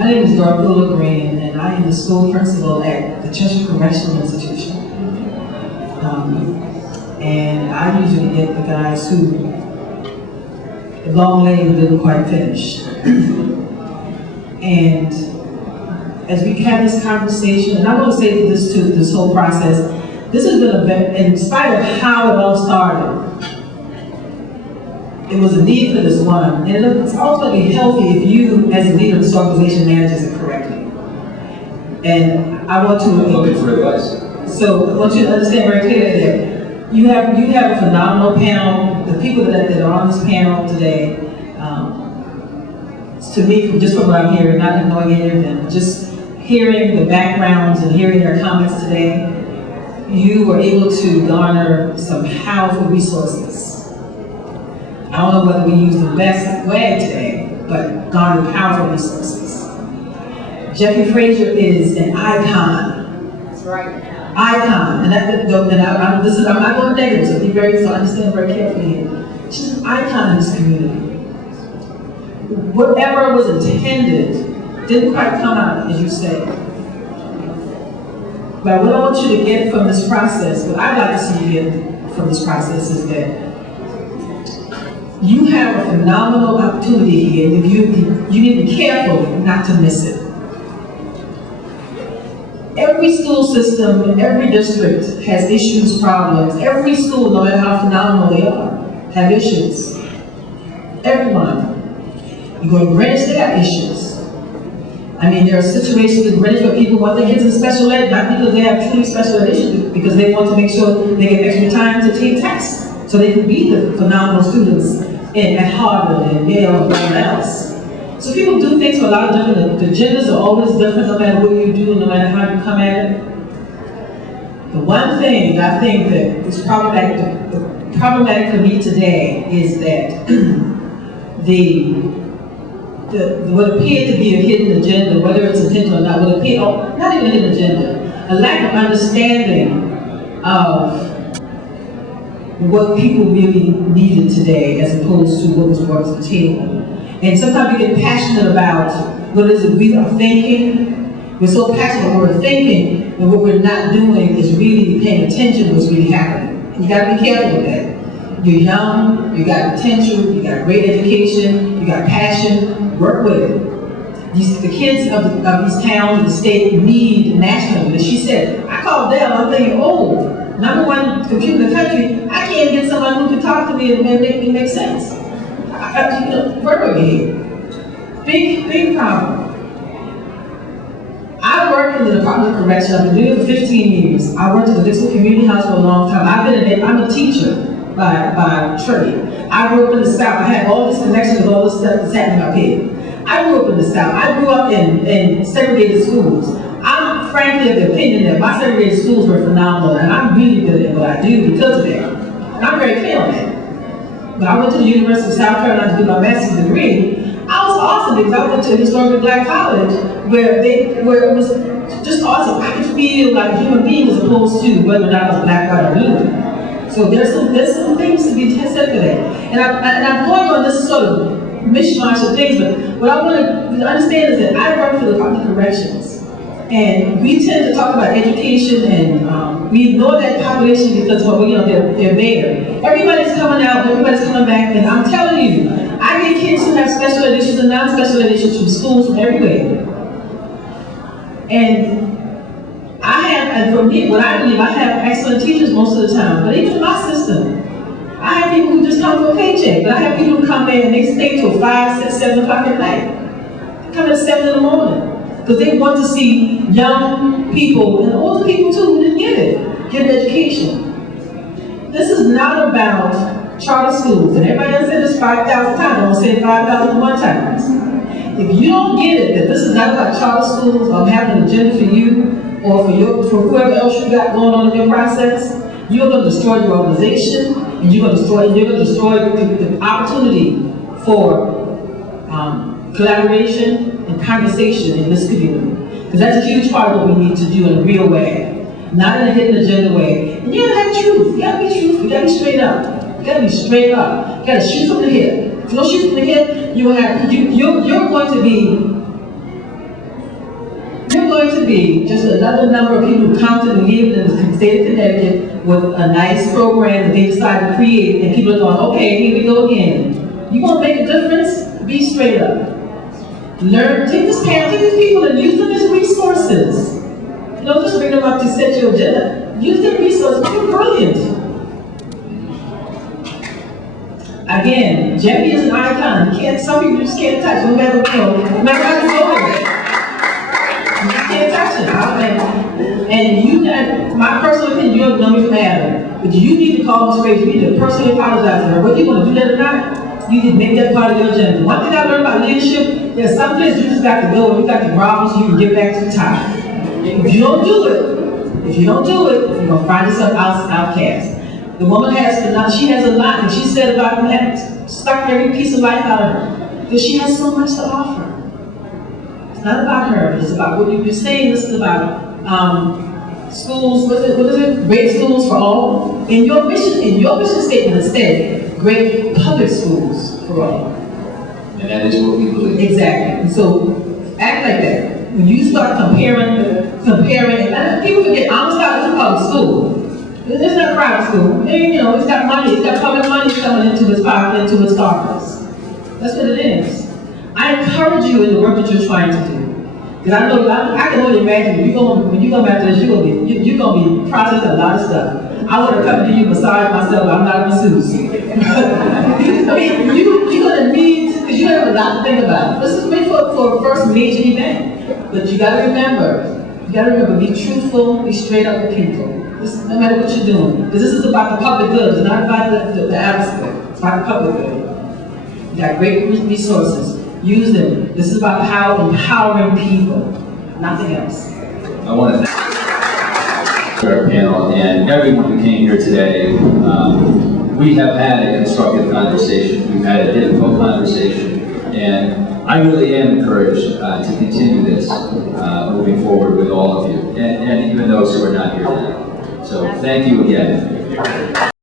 My name is Darthula Green, and I am the school principal at the Cheshire Correctional Institution. And I usually get the guys who the long lane didn't quite finish. And as we have this conversation, and I want to say this to this whole process, this has been a bit, in spite of how it all started, it was a need for this one, and it's ultimately healthy if you, as a leader of this organization, manages it correctly. And I want to looking for advice. So I want you to understand very clearly that you have a phenomenal panel. The people that are on this panel today, to me, just from what I'm hearing, not knowing any of them, just hearing the backgrounds and hearing their comments today, you were able to garner some powerful resources. I don't know whether we use the best way today, but garner powerful resources. Jeffrey Frazier is an icon. That's right. Icon, and I'm not going negative, so so understand very carefully here. She's an icon in this community. Whatever was intended didn't quite come out, as you say. But what I want you to get from this process, what I'd like to see you get from this process is that you have a phenomenal opportunity here, and you need to be careful not to miss it. Every school system, every district has issues, problems. Every school, no matter how phenomenal they are, have issues. Everyone. You go to Greenwich, they have issues. I mean, there are situations in Greenwich where people want their kids in special ed, not because they have truly special ed issues, because they want to make sure they get extra time to take tests, so they can be the phenomenal students at Harvard and Yale and everyone else. So people do things for a lot of different, the genders are always different no matter what you do, no matter how you come at it. The one thing that I think that is problematic for me today is that what appeared to be a hidden agenda, whether it's intentional or not, what appeared, not even a hidden agenda, a lack of understanding of what people really needed today as opposed to what was brought to the table. And sometimes we get passionate about what is it we are thinking. We're so passionate about what we're thinking, and what we're not doing is really paying attention to what's really happening. And you gotta be careful with that. You're young, you got potential, you got great education, you got passion, work with it. The kids of these towns, the state, need nationally. As she said, I called Dell, I'm thinking, oh, #1 computer in the country, I can't get someone who can talk to me and make me make sense. Work with me. Big problem. I work in the Department of Correction. I've been doing it for 15 years. I worked at the Dixon Community House for a long time. I'm a teacher by trade. I grew up in the South. I have all this connection with all this stuff that's happening up here. I grew up in the South. I grew up in segregated schools. I'm frankly of the opinion that my segregated schools were phenomenal, and I'm really good at what I do because of that. And I'm very clear on that. When I went to the University of South Carolina to do my master's degree, I was awesome because I went to a historically black college where it was just awesome. I could feel like a human being as opposed to whether or not I was black, white, or blue. So there's some things to be said for that. And I'm going on this sort of mishmash of things, but what I want to understand is that I work for the Department of Corrections. And we tend to talk about education, and we ignore that population because, well, they're there. Everybody's coming out, everybody's coming back, and I'm telling you, I get kids who have special ed issues and non-special ed issues from schools from everywhere. And for me, what I believe, I have excellent teachers most of the time, but even in my system, I have people who just come for a paycheck, but I have people who come there and they stay till 5, 6, 7 o'clock at night. They come at 7 in the morning. Because they want to see young people, and older people too, who didn't get an education. This is not about charter schools, and everybody else said this 5,000 times, I'm going to say it 5,001 times. If you don't get it, that this is not about charter schools, or having an agenda for you, or for whoever else you got going on in your process, you're going to destroy your organization, and you're going to destroy the opportunity for collaboration and conversation in this community. Because that's a huge part of what we need to do in a real way, not in a hidden agenda way. And you gotta have truth. You gotta be truthful. You gotta be straight up. You gotta be straight up. You gotta shoot from the hip. If you don't shoot from the hip, you're going to be going to be just another number of people who come to the leave in the state of Connecticut with a nice program that they decide to create, and people are going, okay, here we go again. You gonna make a difference? Be straight up. Learn, take these people and use them as resources. Don't just bring them up to set your agenda. Use their resources. You're brilliant. Again, Jackie is an icon. Some people just can't touch, no matter no matter how you go. You just can't touch it. And you, my personal opinion, you don't know me from Adam, but you need to call Ms. Frazier. You need to personally apologize to her. Whether you want to do that or not, you need to make that part of your agenda. One thing I learned about leadership, there's some places you just got to go and you got to grovel so you can get back to the top. If you don't do it, you're gonna find yourself outcast. The woman she has a lot, and she said about that, stuck every piece of life out of her, because she has so much to offer. It's not about her, it's about what you're saying. This is about schools, what is it? Great schools for all. In your mission statement instead, great public schools for all. And that is what we believe. Exactly. And so act like that. When you start comparing, and people forget, Amistad is a public school. It's not a private school. And, it's got money, it's got public money coming into its pocket, into its coffers. That's what it is. I encourage you in the work that you're trying to do. Because I can only imagine, when you go back to this, you're going to be processing a lot of stuff. I want to come to you massage myself, I'm not a masseuse. I mean, you're going to need, because you have a lot to think about. This is made for a first major event. But you got to remember, be truthful, be straight up with people. No matter what you're doing. Because this is about the public good, it's not about the aspect. It's about the public good. You got great resources. Use them. This is about empowering people, nothing else. I want to thank our panel and everyone who came here today. We have had a constructive conversation. We've had a difficult conversation. And I really am encouraged to continue this moving forward with all of you, and even those who are not here today. So thank you again.